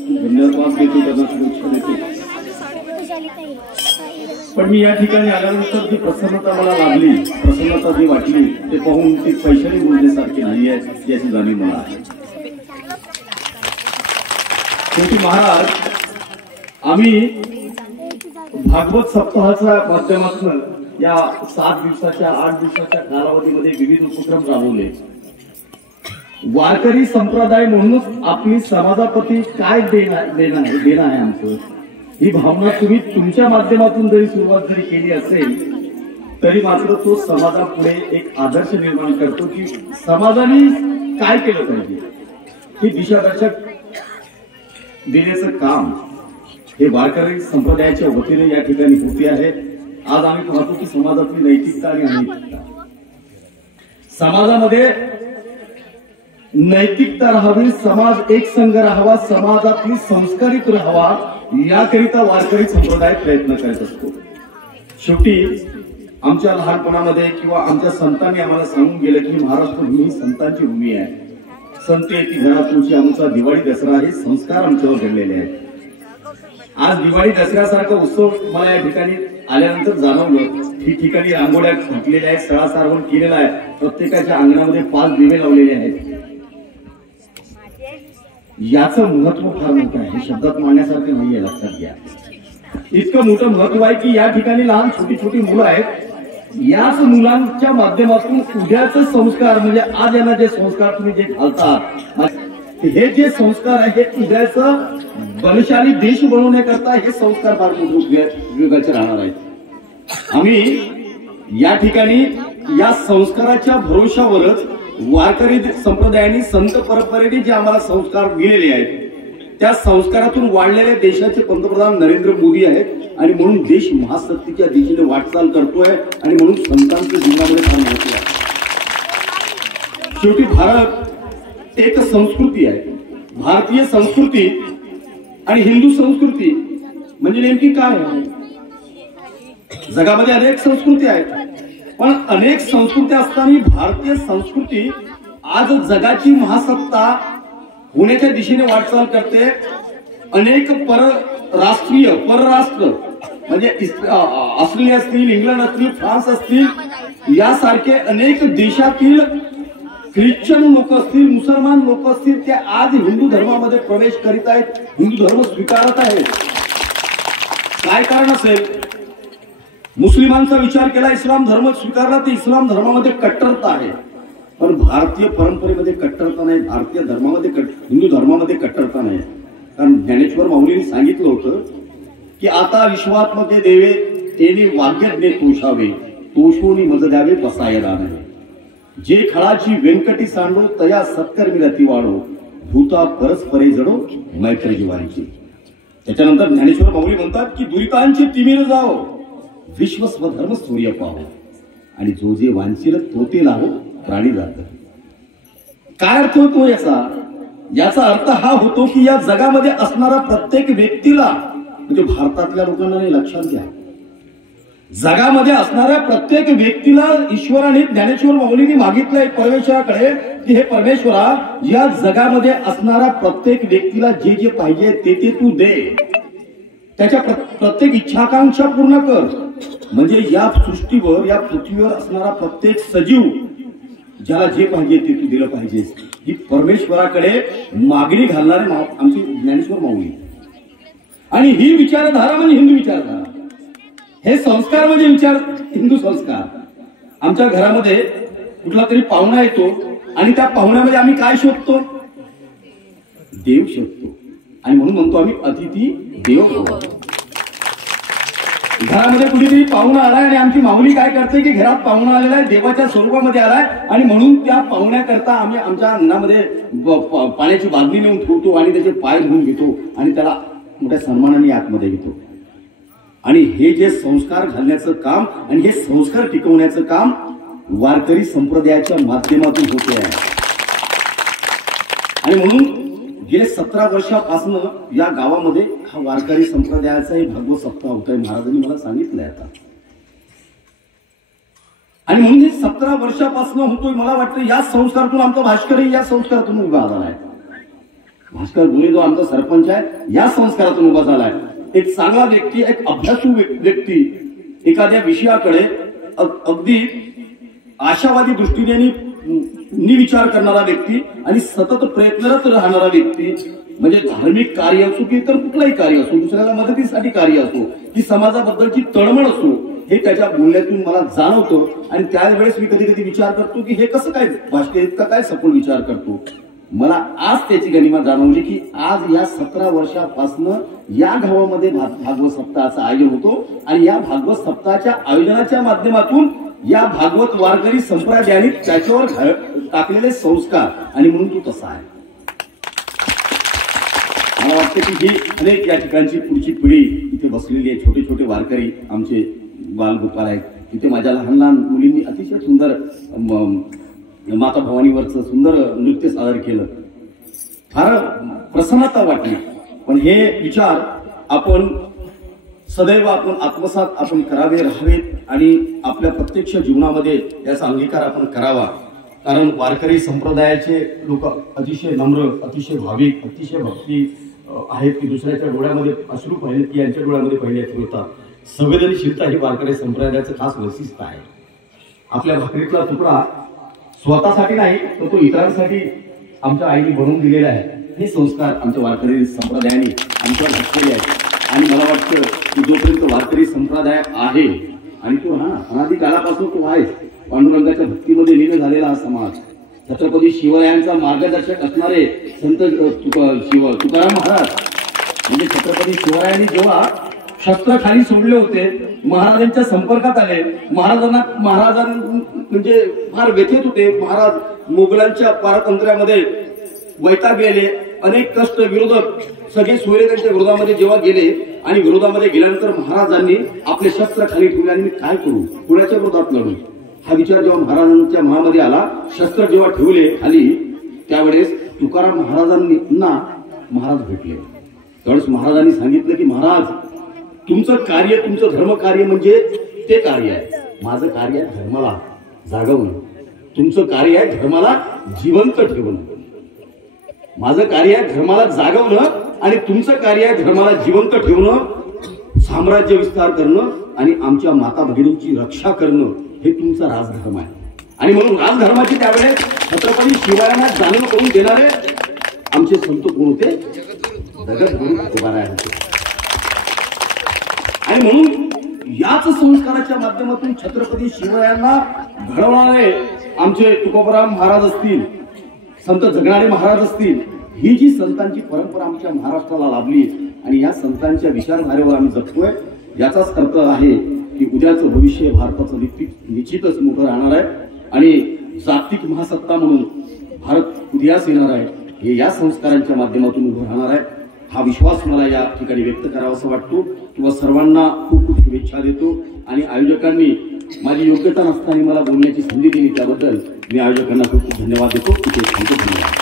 धन्यवाद देतो, त्यांना शुभेच्छा देतो. पण मी या ठिकाणी आल्यानंतर जी प्रसन्नता मला लागली, प्रसन्नता जी वाटली ते पाहून ती पैशाने बोलण्यासारखी नाही आहे याची जाणीव मला आहे. शेवटी महाराज, आम्ही भागवत सप्ताहाच्या माध्यमातून या 7 दिवसाच्या 8 दिवसाच्या कालावधीमध्ये विविध उपक्रम राबवले. वारकरी संप्रदाय म्हणूनच आपली समाजाप्रती काय देणं आहे आमचं, ही भावना तुम्ही तुमच्या माध्यमातून जरी सुरुवात जरी केली असेल तरी मात्र तो समाजापुढे एक आदर्श निर्माण करतो की समाजाने काय केलं पाहिजे, ही दिशादर्शक देण्याचं काम हे वारकरी संप्रदायाच्या वतीने या ठिकाणी होते आहे. आज आम्ही पाहतो की समाजातली नैतिकता आणि अनैतिकता, समाजामध्ये नैतिकता राहावी, समाज एक संघ राहावा, समाजातली संस्कारित राहावा, याकरिता वारकरी संप्रदाय प्रयत्न करत असतो. शेवटी आमच्या लहानपणामध्ये किंवा आमच्या संतांनी आम्हाला सांगून गेलं की महाराष्ट्र भूमी ही संतांची भूमी आहे. संत येती घरात तुळशी, आमचा दिवाळी दसरा हे संस्कार आमच्यावर घडलेले आहेत. आज दिवाळी दसऱ्यासारखा उत्सव मला या ठिकाणी आल्यानंतर जाणवलं. ठिकठिकाणी रांगोळ्या घातलेल्या आहेत, सळा सारवण केलेला आहे, प्रत्येकाच्या अंगणामध्ये 5 दिवे लावलेले आहेत. याचं महत्व फार मोठं आहे, हे शब्दात मांडण्यासारखं नाहीये, लक्षात घ्या. इतकं मोठं महत्व आहे की या ठिकाणी लहान छोटी छोटी मुलं आहेत. याच मुलांच्या माध्यमातून उद्याचे संस्कार, म्हणजे आज यांना जे संस्कार तुम्ही जे घालता, हे जे संस्कार आहे हे उद्याचं बलशाली देश बनवण्याकरता हे संस्कार फार उपयोगाचे राहणार आहेत. आम्ही या ठिकाणी या संस्काराच्या भरोशावरच वारकरी संप्रदायाने, संत परंपरेने जे आम्हाला संस्कार दिलेले आहेत त्या संस्कारातून वाढलेल्या देशाचे पंतप्रधान नरेंद्र मोदी आहेत आणि म्हणून देश महासत्तेच्या दिशेने वाटचाल करतोय आणि म्हणून संतांच्या जीवनामध्ये फार महत्व आहे. शेवटी भारत एक संस्कृती आहे. भारतीय संस्कृती आणि हिंदू संस्कृती म्हणजे नेमकी काय आहे? जगामध्ये अनेक संस्कृती आहेत, पण अनेक संस्कृती असताना भारतीय संस्कृती आज जगाची महासत्ता होण्याच्या दिशेने वाटचाल करते. अनेक परराष्ट्रीय, परराष्ट्र म्हणजे ऑस्ट्रेलिया असतील, इंग्लंड असतील, फ्रान्स असतील, यासारखे अनेक देशातील ख्रिश्चन लोक असतील, मुसलमान लोक असतील, ते आज हिंदू धर्मामध्ये प्रवेश करीत आहेत, हिंदू धर्म स्वीकारत आहेत. काय कारण असेल? मुस्लिमांचा विचार केला, इस्लाम धर्म स्वीकारला, तर इस्लाम धर्मामध्ये कट्टरता आहे. पण भारतीय परंपरेमध्ये कट्टरता नाही, भारतीय धर्मामध्ये, हिंदू धर्मामध्ये कट्टरता नाही. कारण ज्ञानेश्वर माऊलींनी सांगितलं होतं की आता विश्वात्मके देवे तेने वाग्यज्ञे तोषावे, तोषोनी मज द्यावे बसायला नाही. जे खळाची व्यंकटी सांडो तया सत्कर्मी रती वाढो, भूता परस्परे जडो मैत्री जीवांची. त्याच्यानंतर ज्ञानेश्वर माऊली म्हणतात की दुरितांची तिमिर जाओ, विश्व स्वधर्म सूर्य पाहो, आणि जो जे वांछील तो ते लाहो प्राणी जात. काय अर्थ होतो याचा? याचा अर्थ हा होतो की या जगामध्ये असणारा प्रत्येक व्यक्तीला, म्हणजे भारतातल्या लोकांना नाही, लक्षात घ्या, जगामध्ये असणाऱ्या प्रत्येक व्यक्तीला ईश्वराने, ज्ञानेश्वर माऊलींनी मागितलंय परमेश्वराकडे की हे परमेश्वरा, या जगामध्ये असणाऱ्या प्रत्येक व्यक्तीला जे जे पाहिजे ते तू दे, त्याच्या प्रत्येक इच्छाकांक्षा पूर्ण कर. म्हणजे या सृष्टीवर, या पृथ्वीवर असणारा प्रत्येक सजीव ज्याला जे पाहिजे ते तू दिलं पाहिजेस, ही परमेश्वराकडे मागणी घालणारे आमची ज्ञानेश्वर माऊली. आणि ही विचारधारा म्हणजे हिंदू विचारधारा, हे संस्कार म्हणजे हिंदू संस्कार. आमच्या घरामध्ये कुठला तरी पाहुणा येतो आणि त्या पाहुण्यामध्ये आम्ही काय शोधतो? देव शोधतो. आणि म्हणून म्हणतो आम्ही अतिथी देवो भव. घरामध्ये कुठेतरी पाहुणा आलाय आणि आमची माऊली काय करते की घरात पाहुणा आलेला आहे, देवाच्या स्वरूपामध्ये आलाय, आणि म्हणून त्या पाहुण्याकरता आम्ही आमच्या अंगणामध्ये पाण्याची बादली नेऊन ठेवतो आणि त्याचे पाय धुवून घेतो आणि त्याला मोठ्या सन्मानाने आतमध्ये घेतो. आणि हे जे संस्कार घालण्याचं काम आणि हे संस्कार टिकवण्याचं काम वारकरी संप्रदायाच्या माध्यमातून होते आहे. आणि म्हणून गेले 17 वर्षापासून या गावामध्ये हा वारकरी संप्रदायाचा एक भागवत सप्ताह होतोय, महाराजांनी मला सांगितलंय आता. आणि म्हणून हे 17 वर्षापासून होतोय. मला वाटतं या संस्कारातून आमचा भास्करही या संस्कारातून उभा आला आहे. भास्कर गुले जो आमचा सरपंच आहे या संस्कारातून उभा झालाय. एक चांगला व्यक्ती, एक अभ्यासू व्यक्ती, एखाद्या विषयाकडे अगदी आशावादी दृष्टीने विचार करणारा व्यक्ती आणि सतत प्रयत्नरत राहणारा व्यक्ती, म्हणजे धार्मिक कार्य असो की इतर कुठलंही कार्य असो, दुसऱ्याला मदतीसाठी कार्य असो की समाजाबद्दलची तळमळ असो, हे त्याच्या बोलण्यातून मला जाणवतं. आणि त्यावेळेस मी कधी कधी विचार करतो की हे कसं काय भाषे इतका काय सखोल विचार करतो. मला आज त्याची गरिमा जाणवली की आज या 17 वर्षापासून या गावामध्ये भागवत सप्ताहाचं आयोजन होतो आणि या भागवत सप्ताहाच्या आयोजनाच्या माध्यमातून या भागवत वारकरी संप्रदायाने त्याच्यावर टाकलेले संस्कार आणि म्हणून तो तसा आहे. मला वाटतं की ही अनेक या ठिकाणची पुढची पिढी इथे बसलेली आहे. छोटे छोटे वारकरी आमचे बालगोपाल आहेत. तिथे माझ्या लहान लहान मुलींनी अतिशय सुंदर माता भवानीवरचं सुंदर नृत्य सादर केलं. फार प्रसन्नता वाटली. पण हे विचार आपण सदैव आत्मसात करावे राहावेत आणि आपल्या प्रत्यक्ष जीवनामध्ये याचा अंगीकार आपण करावा. कारण वारकरी संप्रदायाचे लोक अतिशय नम्र, अतिशय भाविक, अतिशय भक्ती आहेत की दुसऱ्याच्या डोळ्यामध्ये अश्रू पाहिले की यांच्या डोळ्यामध्ये पहिले होतात. संवेदनशीलता ही वारकरी संप्रदायाचं खास वैशिष्ट्य आहे. आपल्या भाकरीतला तुकडा स्वतःसाठी नाही तर तो इतरांसाठी आमच्या आईने बनवून दिलेला आहे. हे संस्कार आमच्या वारकरी संप्रदायाने आमच्यावर घातलेले आहेत. आणि मला वाटतं की जोपर्यंत वारकरी संप्रदाय आहे आणि तो अनादिकालापासून तो आहे, पांडुरंगाच्या भक्तीमध्ये लीन झालेला हा समाज, छत्रपती शिवरायांचा मार्गदर्शक असणारे संत तुकाराम महाराज, म्हणजे छत्रपती शिवरायांनी जेव्हा शस्त्र खाली सोडले होते, महाराजांच्या संपर्कात आले, महाराजांना म्हणजे फार व्यथित होते. महाराज मोगलांच्या पारतंत्र्यामध्ये वैताग गेले. अनेक कष्ट, विरोधक सगळे सोयरे त्यांच्या विरोधामध्ये जेव्हा गेले आणि विरोधामध्ये गेल्यानंतर महाराजांनी आपले शस्त्र खाली ठेवले आणि मी काय करू, कुणाच्या विरोधात लढू, हा विचार जेव्हा महाराजांच्या मनामध्ये आला. शस्त्र जेव्हा ठेवले खाली त्यावेळेस तुकाराम महाराजांना महाराज भेटले. त्यावेळेस महाराजांनी सांगितलं की महाराज, तुमचं कार्य, तुमचं धर्म कार्य म्हणजे ते कार्य आहे. माझं कार्य आहे धर्माला जागवणं, तुमचं कार्य आहे धर्माला जिवंत ठेवणं. माझं कार्य आहे धर्माला जागवणं आणि तुमचं कार्य आहे धर्माला जिवंत ठेवणं, साम्राज्य विस्तार करणं आणि आमच्या माता भगिनींची रक्षा करणं, हे तुमचा राजधर्म आहे. आणि म्हणून राजधर्माची त्यावेळेस छत्रपती शिवरायांना जाणीव करून देणारे आमचे संत कोण होते? जगद्गुरू तुकाराम होते. आणि म्हणून याच संस्काराच्या माध्यमातून छत्रपती शिवरायांना घडवणारे आमचे तुकोबराम महाराज असतील, संत जगनाडे महाराज असतील, ही जी संतांची परंपरा आमच्या महाराष्ट्राला लाभली आणि या संतांच्या विचारधारेवर आम्ही जगतोय, याचाच अर्थ आहे की उद्याचं भविष्य भारताचं निश्चितच मोठं राहणार आहे आणि जागतिक महासत्ता म्हणून भारत उदयास येणार आहे. हे या संस्कारांच्या माध्यमातून उभं राहणार आहे. हा विश्वास मला या ठिकाणी व्यक्त करावा असं वाटतो किंवा सर्वांना खूप खूप शुभेच्छा देतो. आणि आयोजकांनी माझी योग्यता नसताना मला बोलण्याची संधी दिली त्याबद्दल मी आयोजकांना खूप खूप धन्यवाद देतो. धन्यवाद.